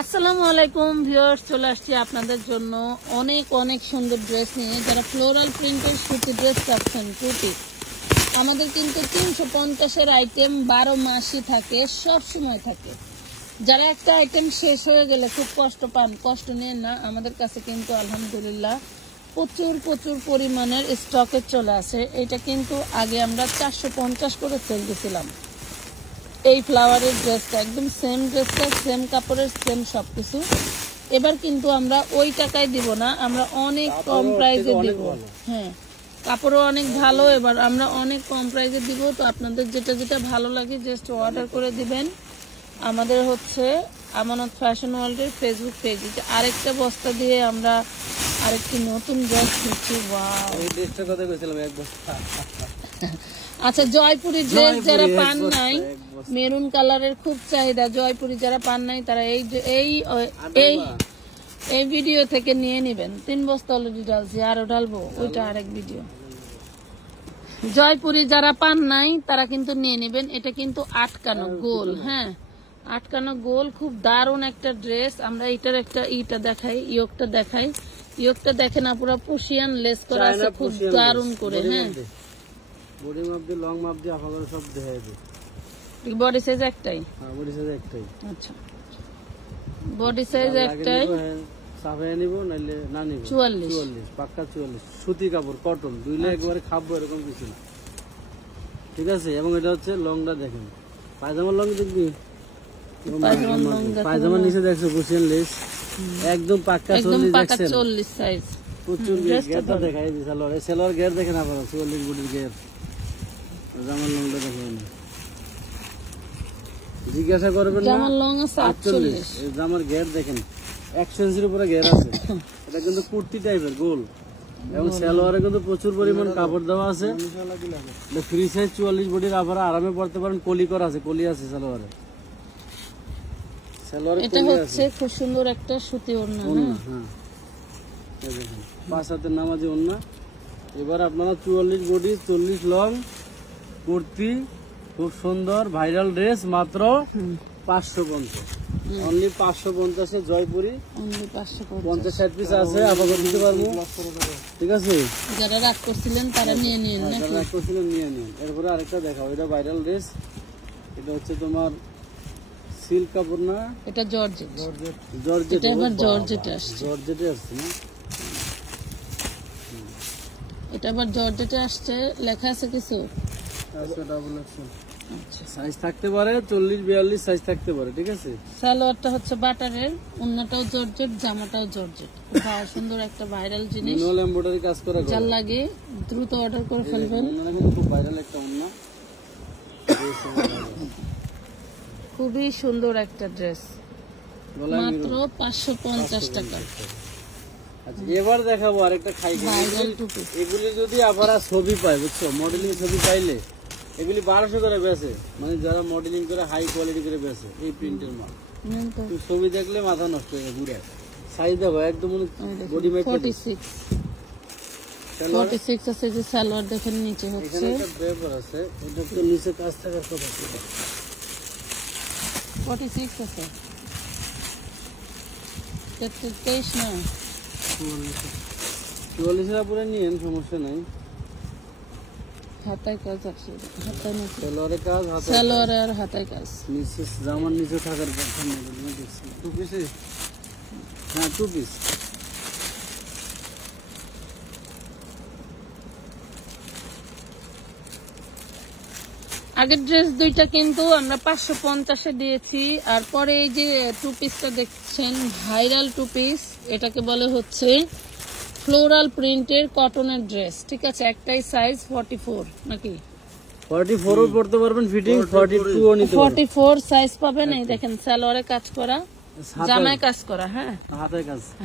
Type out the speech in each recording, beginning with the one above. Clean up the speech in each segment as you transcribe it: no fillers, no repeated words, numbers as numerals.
আসসালামু আলাইকুম ভিউয়ার্স, চলে আসছি আপনাদের জন্য অনেক অনেক সুন্দর ড্রেস নিয়ে। যারা ফ্লোরাল প্রিন্টের সুতি ড্রেস চাচ্ছেন, টুটি আমাদের কিন্তু 350-এর আইটেম 12 মাসই থাকে, সব সময় থাকে। যারা একটা আইটেম শেষ হয়ে গেলে খুব কষ্ট পান, কষ্ট নিয়ে না, আমাদের কাছে কিন্তু আলহামদুলিল্লাহ প্রচুর প্রচুর পরিমাণের স্টকে চলে আসে। এটা কিন্তু আগে আমরা 450 করে সেল দিয়েছিলাম। এই ফ্লাওয়ারের ড্রেসটা একদম সেম ড্রেসটা, সেম কাপড়ের, সেম সবকিছু। এবার কিন্তু আমরা ওই টাকায় দিব না, আমরা অনেক কম প্রাইসে দিব। হ্যাঁ, কাপড়ও অনেক ভালো, এবার আমরা অনেক কম প্রাইসে দিব। তো আপনাদের যেটা যেটা ভালো লাগে জাস্ট অর্ডার করে দিবেন। আমাদের হচ্ছে আমানত ফ্যাশন ওয়ার্ল্ডের ফেসবুক পেজে আরেকটা বস্তা দিয়ে আমরা আরেকটি নতুন ড্রেস দিচ্ছি। ওয়াও, এই ড্রেসটা কথা কইছিলাম এক বস্তা। আচ্ছা, জয়পুরি ড্রেস যারা পান নাই, মেরুন কালারের খুব চাহিদা, জয়পুরি যারা পান নাই তারা এই এই এই ভিডিও থেকে নিয়ে নেবেন। 3 বস্তা অলরেডি ডালছি, আরো ডালবো, ওইটা আরেক ভিডিও। জয়পুরি যারা পান নাই তারা কিন্তু নিয়ে নেবেন। এটা কিন্তু আটকানো গোল, হ্যাঁ আটকানো গোল, খুব দারুণ একটা ড্রেস। আমরা এটার একটা ইটা দেখাই, ইয়োগটা দেখাই। ইয়োগটা দেখে না, পুরো পুশিয়ান লেস করা আছে, খুব দারুণ করে। হ্যাঁ, বডি মাপ দিয়ে লং মাপ দিয়ে আপনাদের সব দেখাই দিই। বডি সাইজ একটাই? হ্যাঁ, বডি সাইজ একটাই। আচ্ছা, বডি সাইজ একটাই। সাফাই নিব নাইলে না নিব। 44 পাক্কা 44 সুতি কাপড়, কটন, দুইলে একবারে খাবো এরকম কিছু না, ঠিক আছে। এবং এটা হচ্ছে লংটা দেখেন, পায়জামার লং দেখবি, পায়জামার নিচে দেখছো কুশিয়ান লেস, একদম পাক্কা 40 সাইজ। প্রচুর গেরটা দেখাই দিই। সেলোয়ার গের দেখেন আপনারা, 44 বডির গের। জামার লংটা দেখেন, জিজ্ঞাসা করবেন না, জামার লং আছে 48। জামার গের দেখেন, 100 ইঞ্চির উপরে গের আছে। এটা কিন্তু কুর্তি টাইপের গোল, এবং সেলোয়ারে কিন্তু প্রচুর পরিমাণ কাপড় দেওয়া আছে। ফ্রি সাইজ 44 বডির, আপনারা আরামে পড়তে পারেন। কলি করা আছে, কলি আছে সেলোয়ারে। এটা হচ্ছে খুব সুন্দর একটা সুতি ওড়না। হ্যাঁ, 5 হাতের নামাজি ওড়না। এবার আপনারা 44 বডি 40 লং কুর্তি, খুব সুন্দর ভাইরাল ড্রেস, মাত্র 550, অনলি 550 জয়পুরি, 50-60 পিস আছে, আপনাদের দিতে পারবো, ঠিক আছে। যারা রাগ করছিলেন তারা নিয়ে নিন, যারা রাগ করছিলেন নিয়ে নিন। এরপরে আরেকটা দেখাও, এটা ভাইরাল ড্রেস। এটা হচ্ছে তোমার সিল্ক কাপড় না, এটা জর্জেট। জর্জেট, এটা এবার জর্জেটে আসছে, জর্জেটে আসছে না, এটা আবার জর্জেটে আসছে। লেখা আছে কিছু, সাইজ থাকতে পারে 40-42 সাইজ থাকতে পারে, ঠিক আছে। সালোয়ারটা হচ্ছে বাটারের, ওন্নাটাও জর্জেট, জামাটাও জর্জেট। খুব সুন্দর একটা ভাইরাল জিনিস, ম্যানুয়াল এমব্রয়ডারি কাজ করা, যার লাগে দ্রুত অর্ডার করে ফেলবেন। খুব ভাইরাল একটা ওন্না, খুবই সুন্দর একটা ড্রেস, মাত্র 550 টাকা। আচ্ছা, এবার দেখাবো আরেকটা খাই। এগুলি যদি আপনারা ছবি পায়, বুঝছো, মডেলিং ছবি পাইলে এগুলি 1200 করে বেচে, মানে যারা মডেলিং করে হাই কোয়ালিটি করে বেচে এই প্রিন্টের মাল। ছবি দেখলে মাথা নষ্ট হয়ে যায় ঘুরে। সাইজ দেখো একদম বডি মেট 46 আছে। যে সালোয়ার দেখেন নিচে হচ্ছে, এখানে একটা ড্রেপার আছে, এটা তো নিচে কাজ থাকার কথা ছিল। 46 আছে, 23 না, 44 পুরো নিয়েন, সমস্যা নাই। হাতায় কাজ আছে, হাতায় না, সেলোয়ারে কাজ, সালোয়ার আর হাতায় কাজ। নিচে জামার নিচে থাকার কথা নেই, দেখছি 2 পিস। হ্যাঁ, 2 পিস। আগের ড্রেস দুইটা কিন্তু আমরা 550-এ দিয়েছি। আর পরে এই যে 2 পিসটা দেখছেন, ভাইরাল 2 পিস, এটাকে বলে হচ্ছে ফ্লোরাল প্রিন্টের কটনের ড্রেস, ঠিক আছে। একটাই সাইজ 44 নাকি 44 ও পড়তে পারবেন, ফিটিং 42 ও নিতে পারবেন। 44 সাইজ পাবেন। এই দেখেন সালোয়ারে কাজ করা, জামায় কাজ করা, হ্যাঁ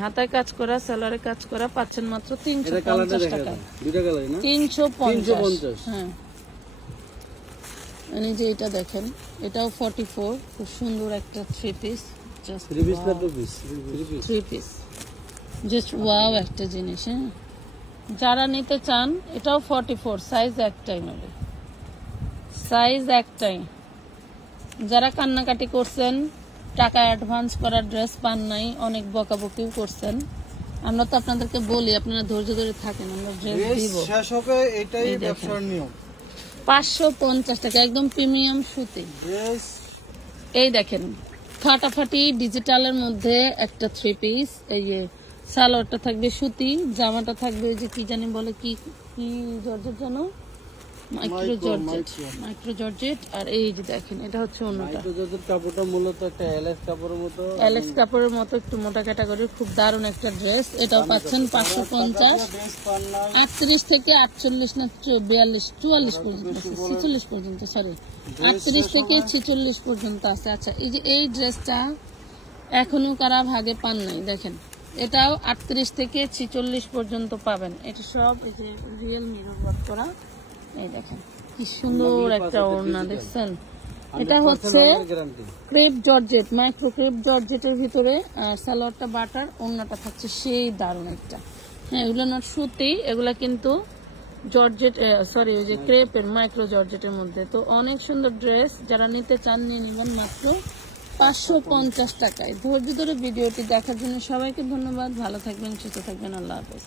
হাতায় কাজ করা, সালোয়ারে কাজ করা, পাচ্ছেন মাত্র 350 টাকা। দুইটা কালার না, 350। হ্যাঁ, মানে যে এটা দেখেন, এটাও 44, খুব সুন্দর একটা 3 পিস, জাস্ট 3 পিস না 2 পিস, 3 পিস, জাস্ট ওয়াও একটা জিনিস। হ্যাঁ, যারা নিতে চান, এটাও 44 সাইজ একটাই, মানে সাইজ একটাই। যারা কান্নাকাটি করছেন টাকা অ্যাডভান্স করার ড্রেস পান নাই, অনেক বকাবকিও করছেন। আমরা তো আপনাদেরকে বলি আপনারা ধৈর্য ধরে থাকেন, আমরা ড্রেস দিব। শেষ হবে, এটাই ব্যবসার নিয়ম। 550 টাকা একদম প্রিমিয়াম সুতি ড্রেস। এই দেখেন ফাটাফাটি ডিজিটালের মধ্যে একটা 3 পিস। এই যে সালোয়ারটা থাকবে সুতি, জামাটা থাকবে ওই যে কি জানি বলে, কি কি জর্জেট জানো, মাইক্রো জর্জেট। আর এই যে দেখেন এটা হচ্ছে অন্যটা, মাইক্রো জর্জেট কাপড়টা মূলত একটা এলএক্স কাপড়ের মতো, এলএক্স কাপড়ের মতো একটু মোটা ক্যাটাগরির, খুব দারুণ একটা ড্রেস। এটাও পাচ্ছেন 550। 38 থেকে 48 না 42 44 পর্যন্ত, 46 পর্যন্ত, সরি 38 থেকে 46 পর্যন্ত আছে। আচ্ছা এই যে এই ড্রেসটা এখনো কারা ভাগে পান নাই, দেখেন এটাও 38 থেকে 46 পর্যন্ত পাবেন। এটা সব এই যে রিয়েল মিরর ওয়ার্ক করা। এই দেখেন কি সুন্দর একটা ওড়না, দেখছেন? এটা হচ্ছে ক্রেপ জর্জেট, মাইক্রো ক্রেপ জর্জেটের ভিতরে, আর সালোয়ারটা বাটার, ওড়নাটা থাকছে সেই দারুণ একটা। হ্যাঁ এগুলো নট সুতি, এগুলা কিন্তু জর্জেট, সরি ওই যে ক্রেপের মাইক্রো জর্জেটের মধ্যে। তো অনেক সুন্দর ড্রেস, যারা নিতে চান নিয়ে নেবেন মাত্র 550 টাকায়। ধৈর্য ধরে ভিডিওটি দেখার জন্য সবাইকে ধন্যবাদ। ভালো থাকবেন, সুস্থ থাকবেন, আল্লাহ হাফেজ।